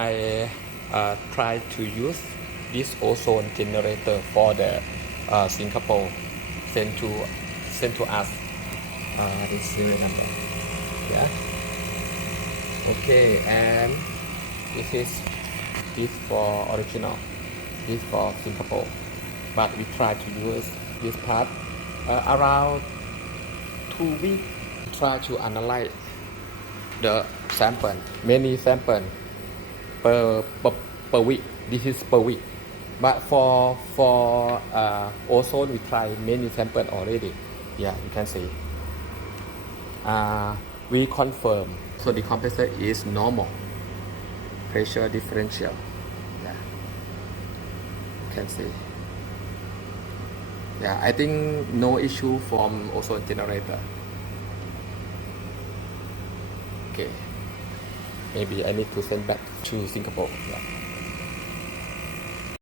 I try to use this ozone generator for the Singapore sent to us this serial number. Yeah. Okay, and this for original, this for Singapore, but we try to use this part around 2 weeks. Try to analyze the sample, many sample per week. This is per week, but for ozone we try many sample already. Yeah, you can see. We confirm, so the compressor is normal, pressure differential. Yeah, you can see. Yeah, I think no issue from ozone generator. Okay, maybe I need to send back to Singapore. Yeah.